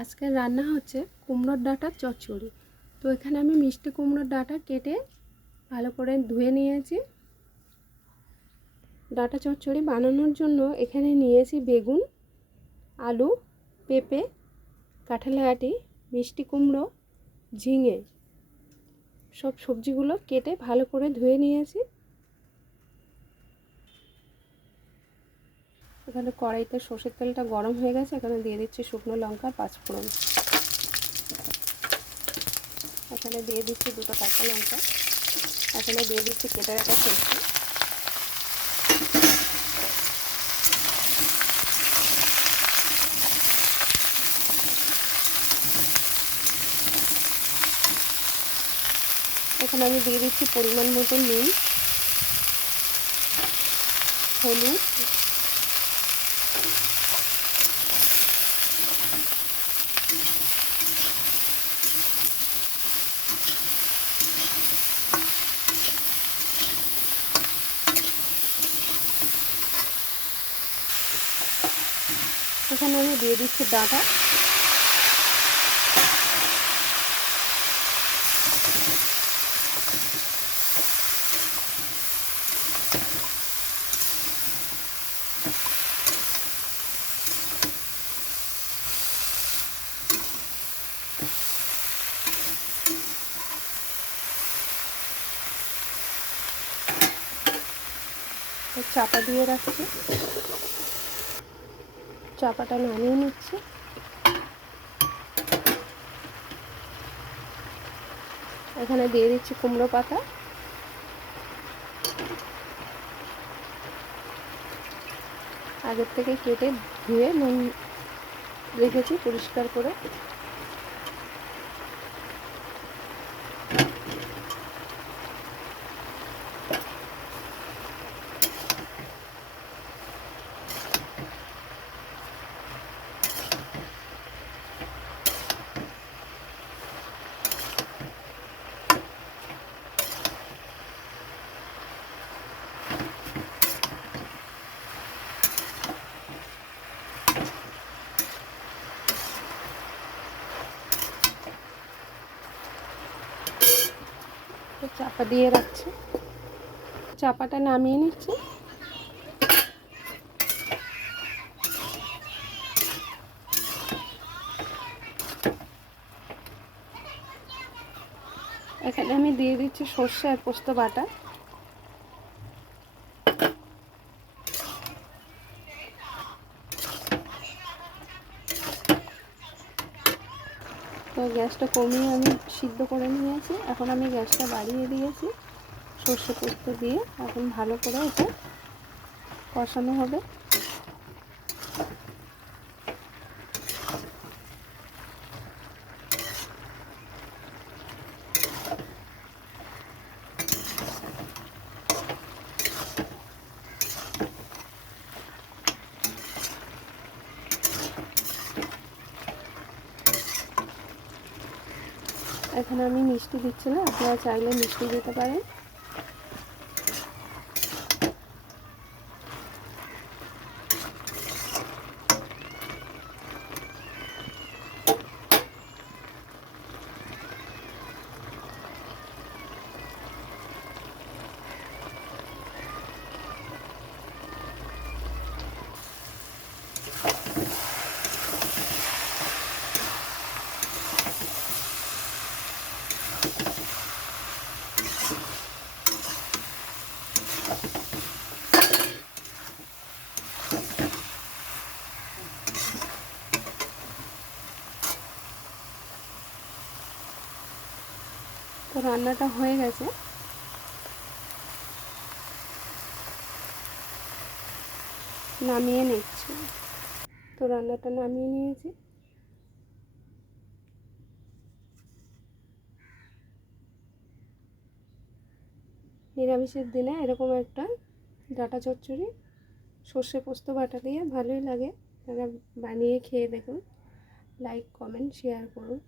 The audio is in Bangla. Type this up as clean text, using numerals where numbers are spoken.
আজকের রান্না হচ্ছে কুমড়োর ডাঁটার চচ্চড়ি। তো এখানে আমি মিষ্টি কুমড়োর ডাঁটা কেটে ভালো করে ধুয়ে নিয়েছি। ডাঁটা চচ্চড়ি বানানোর জন্য এখানে নিয়েছি বেগুন, আলু, পেঁপে, কাঁঠালের আটি, মিষ্টি কুমড়ো, ঝিঙে, সব সবজিগুলো কেটে ভালো করে ধুয়ে নিয়েছি। এখানে কড়াইতে সর্ষের তেলটা গরম হয়ে গেছে, এখানে দিয়ে দিচ্ছি শুকনো লঙ্কা, পাঁচফোড়ন। এখানে দিয়ে দিচ্ছি দুটো কাঁচা লঙ্কা। এখানে দিয়ে দিচ্ছি কেটে রাখা সবজি। এখানে আমি দিয়ে দিচ্ছি পরিমাণ মতো নুন, হলুদ, এখানে আমি দিয়ে দিচ্ছি ডাঁটা। চাপা দিয়ে রাখছি, চাপাটা নামিয়ে নিচ্ছি। এখানে দিয়ে দিচ্ছি কুমড়ো পাতা। আগের থেকে কেটে ধুয়ে নুন রেখেছি পরিষ্কার করে। চাপা দিয়ে রাখছি, চাপাটা নামিয়ে নিচ্ছি। এখানে আমি দিয়ে দিচ্ছি সর্ষে আর পোস্ত বাটা। তো গ্যাসটা কমিয়ে আমি সিদ্ধ করে নিয়েছি। এখন আমি গ্যাসটা বাড়িয়ে দিয়েছি। সর্ষে পোস্ত দিয়ে এখন ভালো করে এটা কষানো হবে। এখানে আমি মিষ্টি দিচ্ছি না, আপনারা চাইলে মিষ্টি দিতে পারেন। তো রান্নাটা হয়ে গেছে, নামিয়ে নিচ্ছি। তো রান্নাটা নামিয়ে নিয়েছি। নিরামিষের দিনে এরকম একটা ডাঁটা চচ্চড়ি সর্ষে পোস্ত বাটা দিয়ে ভালোই লাগে। আপনারা বানিয়ে খেয়ে দেখুন। লাইক, কমেন্ট, শেয়ার করুন।